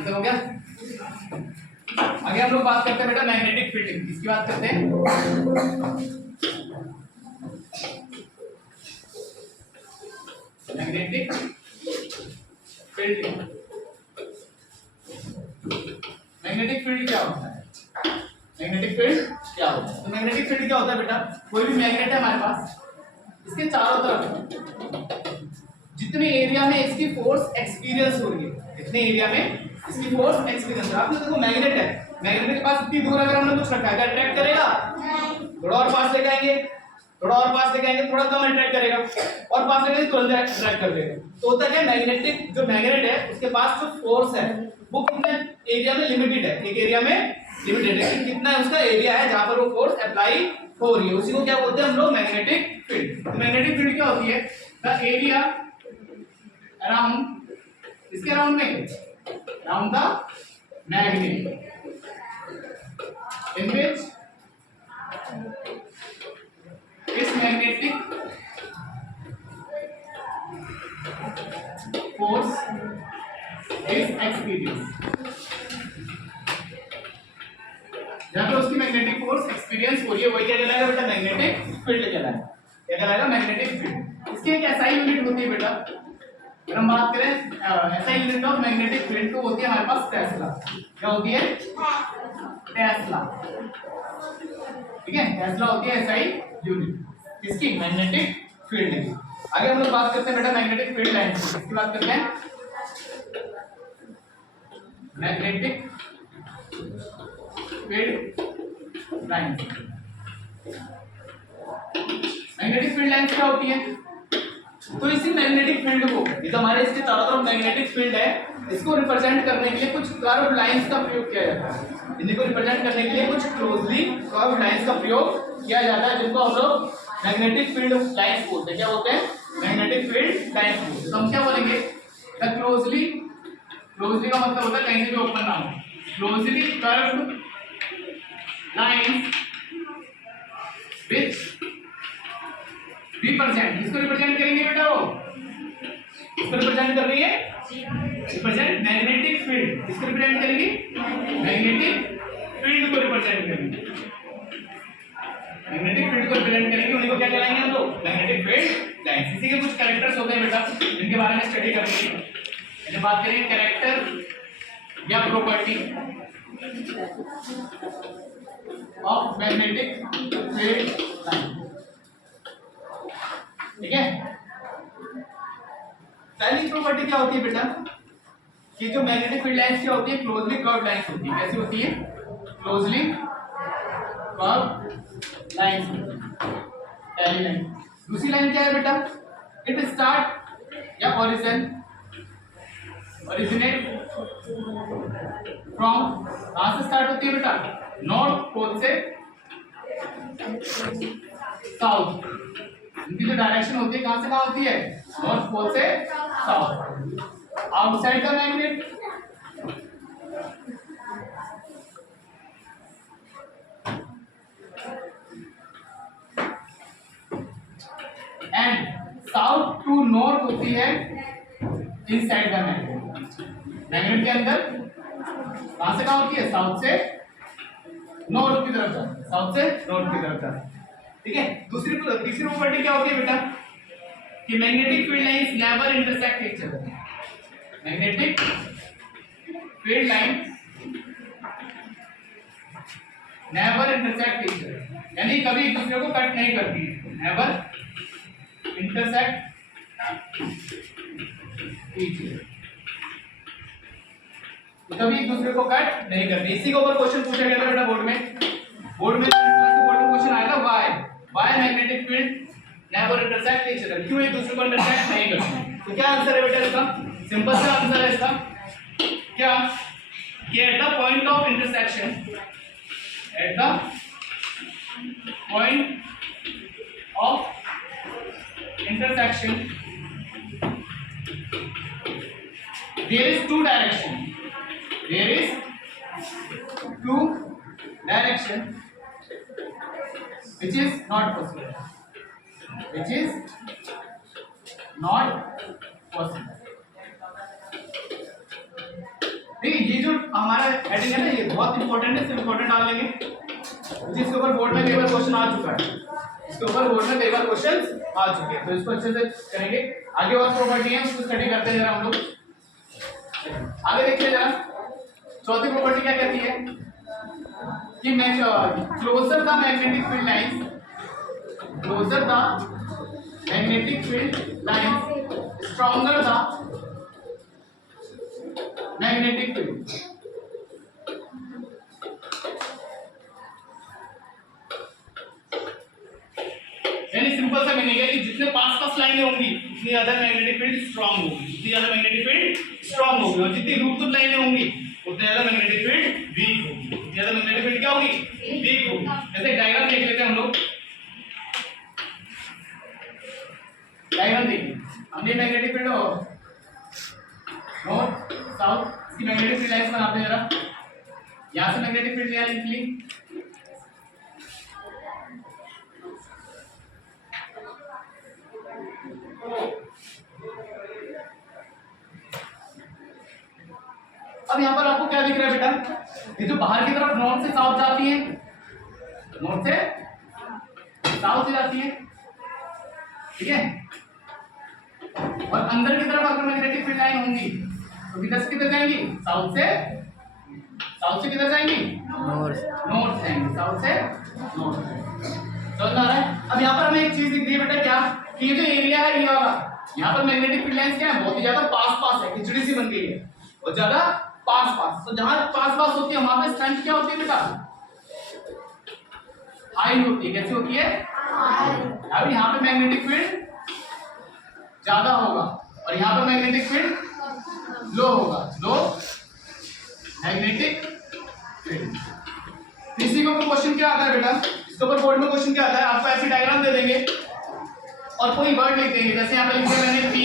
ऐसा हो गया। आगे हम लोग बात करते हैं बेटा मैग्नेटिक फील्ड की। इसकी बात करते हैं। मैग्नेटिक फील्ड, मैग्नेटिक फील्ड क्या होता है? मैग्नेटिक फील्ड क्या होता है? तो मैग्नेटिक फील्ड क्या होता है बेटा, कोई भी मैग्नेट है हमारे पास, इसके चारों तरफ जितने एरिया में इसकी फोर्स एक्सपीरियंस हो रही है, जितने एरिया में इसकी फोर्स एक्सपीरियंस है। आपने देखो मैग्नेट है, मैग्नेट के पास इतनी दूर अगर हमने कुछ रखा है क्या अट्रैक्ट करेगा? थोड़ा और पास लेके आएंगे, थोड़ा और पास लेके आएंगे, थोड़ा कम अट्रैक्ट करेगा, और पास लेके तुरंत अट्रैक्ट कर देगा। तो होता है मैग्नेटिक जो मैग्नेट है उसके पास जो फोर्स है वो कितने एरिया में लिमिटेड है, एक एरिया में लिमिटेड है कि कितना है उसका एरिया है जहां पर वो फोर्स अप्लाई हो रही है, उसी को क्या बोलते हैं हम लोग? Magnetic field. तो मैग्नेटिक फील्ड क्या होती है? द एरिया अराउंड, इसके अराउंड में, around the magnet in which is magnetic force is experienced, जहां पे उसकी मैग्नेटिक फोर्स एक्सपीरियंस हो रही है वही क्या कहलाएगा बेटा? मैग्नेटिक फील्ड कहलाएगा। क्या कहलाएगा? Magnetic field. इसकी एक एसआई यूनिट होती है बेटा, अगर हम बात करें SI unit of magnetic field तो होती है हमारे पास टेस्ला। क्या होती है? टेस्ला। ठीक है, टेस्ला होती है एसआई यूनिट किसकी? मैग्नेटिक फील्ड की। आगे हम लोग बात करते हैं बेटा मैग्नेटिक फील्ड लाइन की। इसकी बात करते हैं magnetic field line. Magnetic field line क्या होती है? तो इसी मैग्नेटिक फील्ड को, ये तो हमारे इसके चारों तरफ मैग्नेटिक फील्ड है, इसको रिप्रेजेंट करने के लिए कुछ कर्व लाइंस का प्रयोग किया जाता है। इनको रिप्रेजेंट करने के लिए कुछ क्लोजली कर्व लाइंस का प्रयोग किया जाता है, जिनको हम लोग मैग्नेटिक फील्ड लाइंस बोलते हैं। क्या बोलते हैं? मैग्नेटिक फील्ड लाइंस बोलते हैं। तो हम क्या बोलेंगे? द क्लोजली, क्लोजली का मतलब होता है कहीं से भी ओपन ना हो, closely curved lines which represent, इसको रिप्रेजेंट करेंगे बेटा, वो इसको रिप्रेजेंट कर रही है, रिप्रेजेंट मैग्नेटिक फील्ड। इसको रिप्रेजेंट करेंगे, मैग्नेटिक फील्ड को रिप्रेजेंट करेंगे, मैग्नेटिक फील्ड को रिप्रेजेंट करेंगे, उन्हीं को क्या कहलाएंगे हम लोग? Magnetic field lines. इसी के कुछ कैरेक्टर्स होते हैं बेटा, जिनके बारे में स्टडी करेंगे। जब बात करेंगे कैरेक्टर या property of magnetic field line. ठीक है, पहली प्रॉपर्टी क्या होती है बेटा कि जो मैग्नेटिक फील्ड लाइंस क्या होती है? क्लोजली कर्व्ड लाइंस होती है। कैसी होती है? क्लोजली कर्व्ड लाइंस पहली लाइन। दूसरी लाइन क्या है बेटा? इट स्टार्ट या ओरिजिनेट फ्रॉम, कहां से स्टार्ट होती है बेटा? नॉर्थ पोल से साउथ। इनकी जो डायरेक्शन होती है कहां से कहां होती है? नॉर्थ पोल से south. Outside the magnet, and south to north होती है इनसाइड द मैग्नेट। मैग्नेट के अंदर कहां से कहां होती है? साउथ से नॉर्थ की तरफ जाती है, साउथ से नॉर्थ की तरफ जाती है। ठीक है, तीसरी प्रॉपर्टी क्या होती है बेटा कि magnetic field lines never intersect each other. Magnetic field lines never intersect each other, यानी कभी एक दूसरे को कट नहीं करती, नेवर इंटरसेक्ट ईच अदर, कभी एक दूसरे को कट नहीं करती। इसी के ऊपर क्वेश्चन पूछा गया था बेटा बोर्ड में, बोर्ड में क्वेश्चन आया था why magnetic field never intersect each other, क्यों एक दूसरे को इंटरसेक्ट नहीं करते? तो क्या आंसर है बेटा इसका? सिंपल सा आंसर है इसका, क्या कि at the point of intersection, at the point of intersection there is two direction, there is two direction which is not possible, which is not possible। देखिए ये जो हमारा हेडिंग है ना, ये बहुत इंपॉर्टेंट है, सिर्फ इंपॉर्टेंट डाल लेंगे, जिसके ऊपर बोर्ड में कई बार क्वेश्चन आ चुका है, इसके ऊपर बोर्ड में कई बार क्वेश्चन आ चुके हैं, तो इसको अच्छे से करेंगे। आगे और प्रॉपर्टी है, उसको स्टडी करते हैं जरा हम लोग। आगे देखिए जरा, चौथी प्रॉपर्टी क्या कहती है कि closer the magnetic field line, closer the magnetic field line stronger the magnetic field. यानी सिंपल सा मीनिंग है कि जितने पास लाइनें होंगी उतनी ज्यादा मैग्नेटिक फील्ड स्ट्रांग होगी, जितनी ज्यादा मैग्नेटिक फील्ड स्ट्रांग होगी, और जितनी दूर लाइनें होंगी उतनी ज्यादा मैग्नेटिक फील्ड वीक होगी, उतनी ज्यादा मैग्नेटिक फील्ड क्या होगी, वीक होगी। जैसे डायग्राम देख लेते हैं हम लोग, डायग्राम देखिए, हमने मैग्नेटिक फील्ड नॉर्थ साउथ की मैग्नेटिक फील्ड लाइंस बनाते हैं जरा। यहां से मैग्नेटिक फील्ड लिया निकली, अब यहां पर आपको क्या दिख रहा है बेटा, ये जो बाहर की तरफ नॉर्थ से साउथ जाती है, नॉर्थ से साउथ से जाती है, ठीक है, और अंदर की तरफ अगर मैग्नेटिक फील्ड लाइन होंगी तो किधर से किधर जाएंगी, साउथ से किधर जाएंगी, नॉर्थ जाएंगी, साउथ से नॉर्थ। समझ आ रहा है। अब यहाँ पर हमें एक चीज दिख रही है बेटा, क्या कि ये जो एरिया है ये वाला, यहाँ पर मैग्नेटिक फील्ड लाइंस क्या है, बहुत ही ज्यादा पास है, खिचड़ी सी बन गई है, और ज्यादा पास। तो जहां पास होती है वहां पे स्ट्रेंथ क्या होती है बेटा, हाई होती है। कैसी होती है, अब यहाँ पे मैग्नेटिक फील्ड ज्यादा होगा और यहाँ पे मैग्नेटिक फील्ड लो होगा, लो मैग्नेटिक फील्ड। इसी के ऊपर क्वेश्चन क्या आता है बेटा, इसके ऊपर बोर्ड में क्वेश्चन क्या आता है, आपको ऐसी डायग्राम दे देंगे और कोई वर्ड लिख देंगे, जैसे यहाँ पे लिख दिया मैंने पी,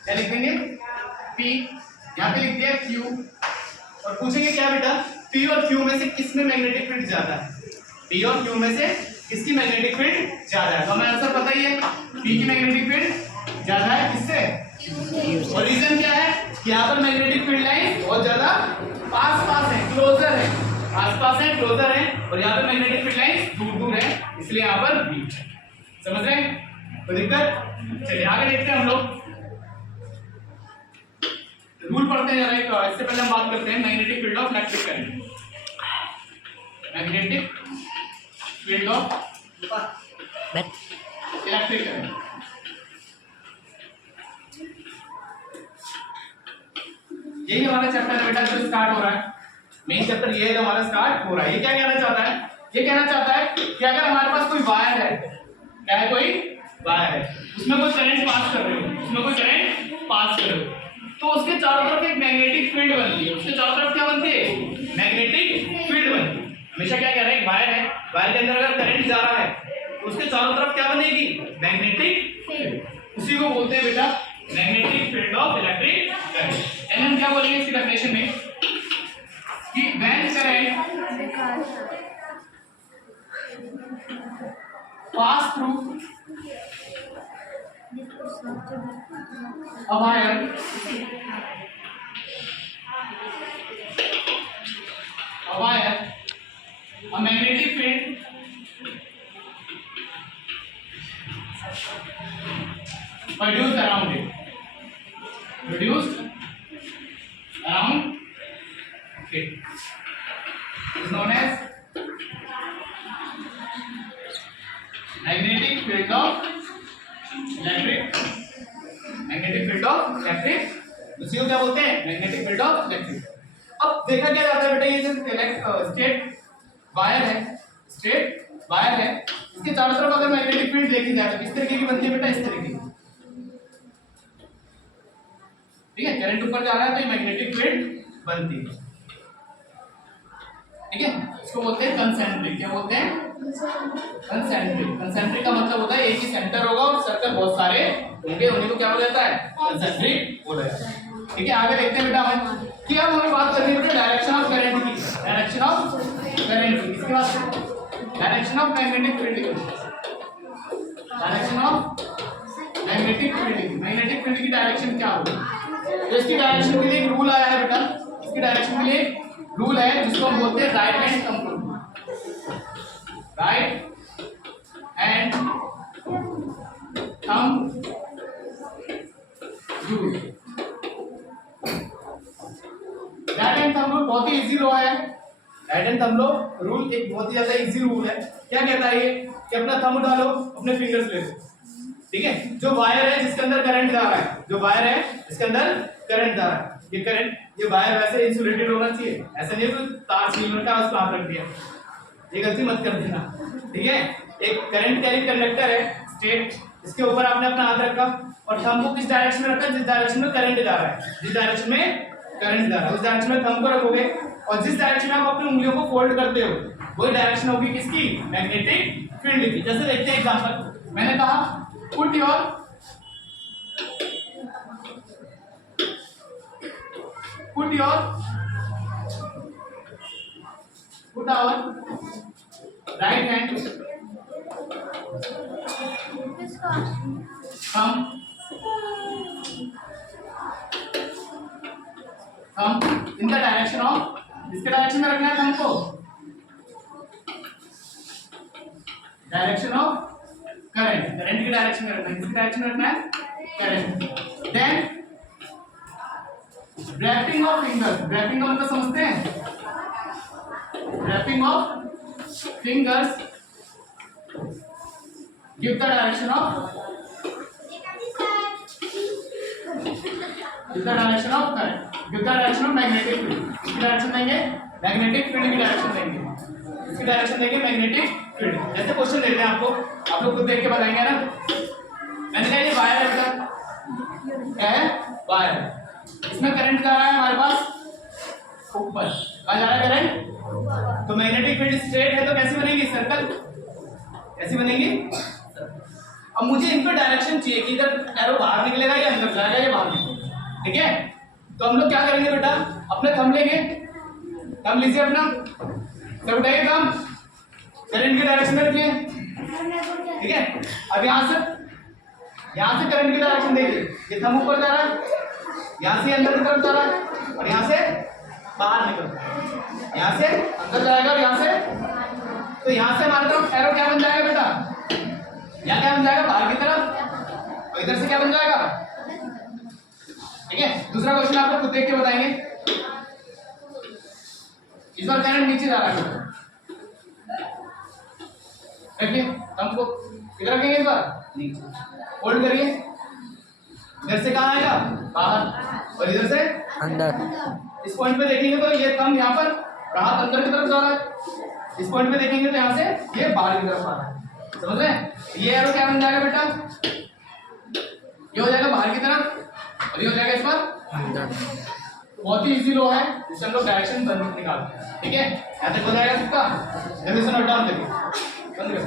क्या लिख देंगे, पी, यहाँ पे लिख दिया क्यू, और पूछेंगे क्या बेटा, पी और क्यू में से किसमें मैग्नेटिक फील्ड ज्यादा है, पी और क्यू में से किसकी मैग्नेटिक फील्ड ज्यादा है। तो हमें आंसर पता ही है, पी की मैग्नेटिक फील्ड ज्यादा है किससे, और रीजन क्या है कि यहाँ पर मैग्नेटिक फील्ड लाइन बहुत ज्यादा पास है, क्लोजर है, आसपास है, क्लोजर है, और यहाँ पे मैग्नेटिक फील्ड लाइन दूर है, इसलिए यहाँ पर बी। समझ रहे हैं, कोई दिक्कत। चलिए आगे देखते हैं हम लोग, रूल पढ़ते हैं जरा एक, इससे पहले हम बात करते हैं magnetic field of electric current. Magnetic field of electric current, यही हमारा चैप्टर है बेटा जो स्टार्ट हो रहा है, मेन चैप्टर ये है जो हमारा स्टार्ट हो रहा है। ये क्या कहना चाहता है, ये कहना चाहता है कि अगर हमारे पास कोई वायर है, क्या है, कोई वायर है, उसमें कोई करंट पास कर रहे हो, उसमें कोई करंट पास कर रहे हो, तो उसके चारों तरफ एक मैग्नेटिक फील्ड बनती है, उसके चारों तरफ क्या बनती है, मैग्नेटिक फील्ड बनती है। हमेशा क्या कह रहा है, एक वायर है, वायर के अंदर अगर करंट जा रहा है तो उसके चारों तरफ क्या बनेगी, मैग्नेटिक फील्ड। उसी को बोलते हैं बेटा magnetic field of electric current. And हम क्या बोलेंगे इसकी डेफिनेशन में कि when current pass through a wire a magnetic field produced around it is known as magnetic field of electric, magnetic field of electric, उसी को क्या बोलते हैं, मैग्नेटिक फील्ड ऑफ इलेक्ट्रिक। अब देखा क्या जाता है बेटा, ये जो स्ट्रेट वायर है, स्ट्रेट वायर है, इसके चारों तरफ अगर मैग्नेटिक फील्ड देखी जाए तो किस तरीके की बनती है बेटा, इस तरीके की, ठीक है, करंट ऊपर जा रहा है तो ये मैग्नेटिक फील्ड बनती है, ठीक है। इसको बोलते हैं कंसेंट्रिक, क्या बोलते हैं, कंसेंट्रिक। कंसेंट्रिक का मतलब होता है एक ही सेंटर होगा और सर्कल बहुत सारे होंगे, उन्हीं को क्या हो जाता है, कंसेंट्रिक बोला जाता है, ठीक है। आगे देखते हैं बेटा हमें कि अब हमें बात करनी है बेटा डायरेक्शन ऑफ करंट की, डायरेक्शन ऑफ करंट की, इसके बाद डायरेक्शन ऑफ मैग्नेटिक फील्ड की, तो इसकी डायरेक्शन के लिए एक रूल आया है बेटा, इसकी डायरेक्शन के लिए एक रूल है जिसको हम बोलते हैं right hand thumb rule, right hand thumb rule. Right hand thumb rule बहुत ही इजी लॉ है, राइट हैंड थंब रूल एक बहुत ही ज्यादा इजी रूल है। क्या कहता है ये कि अपना थंब उठा लो, अपने फिंगर्स ले लो, ठीक है, जो वायर है जिसके अंदर करंट जा रहा है, जो वायर है जिसके अंदर करंट जा रहा है, ये करंट, ये वायर वैसे इंसुलेटेड होना चाहिए, ऐसा नहीं है तार सिल्वर का उसको हाथ रख दिया, ये गलती मत कर देना, ठीक है। एक करंट कैरी कंडक्टर है स्ट्रेट, इसके ऊपर आपने अपना हाथ रखा और थंब को किस डायरेक्शन में रखा, जिस डायरेक्शन में करंट जा रहा है, जिस डायरेक्शन में करंट जा रहा है उस डायरेक्शन में थंब को रखोगे और जिस डायरेक्शन में आप अपनी उंगलियों को फोल्ड करते हो वही डायरेक्शन होगी किसकी, मैग्नेटिक फील्ड की। जैसे देखते हैं एग्जांपल, मैंने कहा पुट आवर राइट हैंड हम इन द डायरेक्शन ऑफ, इसके डायरेक्शन में रखना है थंब को, डायरेक्शन ऑफ करंट, करंट की डायरेक्शन में रखना है, किसकी डायरेक्शन में रखना है, current. Then wrapping of fingers, wrapping का मतलब समझते हैं, wrapping of fingers give the direction of current, give the direction of magnetic field, इसकी डायरेक्शन देंगे मैग्नेटिक फील्ड की डायरेक्शन देंगे, इसकी डायरेक्शन देंगे मैग्नेटिक फील्ड। जैसे क्वेश्चन देते हैं आपको, आप लोग खुद देख के बताएंगे ना। मैंने कहा ये वायर है बेटा, क्या है, वायर, इसमें करंट जा रहा है हमारे पास ऊपर, कहाँ जा रहा है करंट, तो मैग्नेटिक फील्ड स्ट्रेट है तो कैसी बनेगी, सर्कल, कैसी बनेगी। अब मुझे इन पर डायरेक्शन चाहिए कि इधर एरो बाहर निकलेगा या अंदर जाएगा या बाहर निकलेगा, ठीक है। तो हम लोग क्या करेंगे बेटा, अपने थंब लेंगे, थंब लीजिए अपना, सब उठाइए थंब, करंट की डायरेक्शन में रखिए, ठीक है। अब यहाँ से करंट की डायरेक्शन देखिए, ये थंब ऊपर जा रहा है, यहाँ से अंदर की तरफ जा रहा है और यहाँ से बाहर निकल रहा है, यहाँ से अंदर जाएगा और यहाँ से, तो यहाँ से हमारे तरफ एरो क्या बन जाएगा बेटा, यहाँ क्या बन जाएगा, बाहर की तरफ, और इधर से क्या बन जाएगा, ठीक है। दूसरा क्वेश्चन आप लोग खुद देख के बताएंगे, इस बार करंट नीचे जा रहा है, रखिए हमको इधर रखेंगे, इस बार नीचे होल्ड करिए, इधर से कहाँ आएगा, बाहर, और इधर से अंदर। इस पॉइंट पे देखेंगे तो ये थंब यहाँ पर और हाथ अंदर की तरफ जा रहा है, इस पॉइंट पे देखेंगे तो यहाँ से ये बाहर की तरफ आ रहा है, समझ रहे हैं। ये एरो क्या बन जाएगा बेटा, ये हो जाएगा बाहर की तरफ और ये हो जाएगा इस पर अंदर। बहुत ही इजी लॉ है, जिससे हम लोग डायरेक्शन निकालते हैं, ठीक है। यहाँ तक हो जाएगा सबका, जल्दी से नोट डाउन करिए, बंद करो।